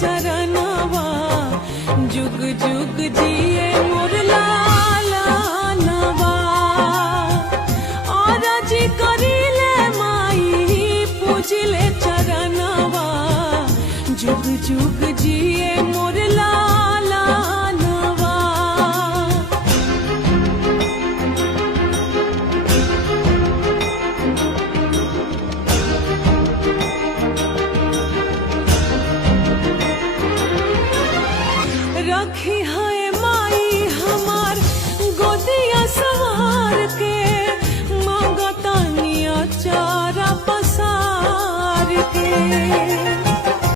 चरणवा जुग जुग जिए मोर लालनवा। और जी करिले माई पूजिले चरणवा जुग जुग जी